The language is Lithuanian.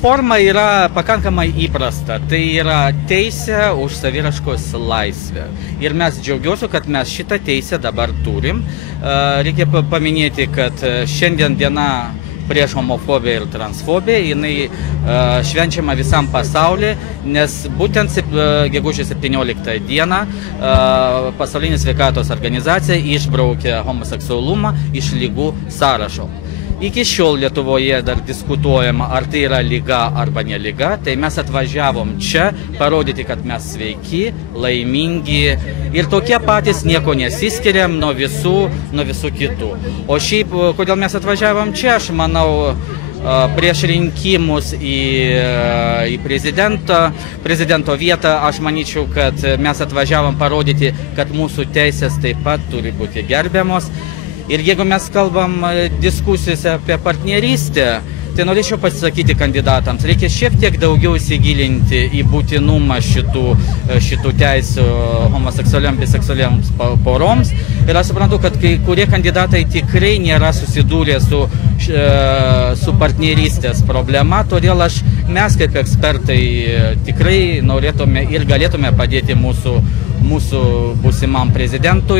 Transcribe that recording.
Forma yra pakankamai įprasta, tai yra teisė už saviraškos laisvę. Ir mes džiaugiuosi, kad mes šitą teisę dabar turim. Reikia paminėti, kad šiandien diena prieš homofobiją ir transfobiją, jinai švenčiama visam pasaulyje, nes būtent gegužės 17 dieną Pasaulinė sveikatos organizacija išbraukė homoseksualumą iš ligų sąrašo. Iki šiol Lietuvoje dar diskutuojama, ar tai yra liga arba ne liga, tai mes atvažiavom čia parodyti, kad mes sveiki, laimingi ir tokie patys, nieko nesiskiriam nuo visų kitų. O šiaip, kodėl mes atvažiavom čia, aš manau, prieš rinkimus į prezidento vietą, aš manyčiau, kad mes atvažiavom parodyti, kad mūsų teisės taip pat turi būti gerbiamos. Ir jeigu mes kalbam diskusijose apie partnerystę, tai norėčiau pasisakyti kandidatams, reikia šiek tiek daugiau įsigilinti į būtinumą šitų teisių homoseksualiams, biseksualiams poroms. Ir aš suprantu, kad kai kurie kandidatai tikrai nėra susidūrę su partnerystės problema, todėl mes kaip ekspertai tikrai norėtume ir galėtume padėti mūsų būsimam prezidentui.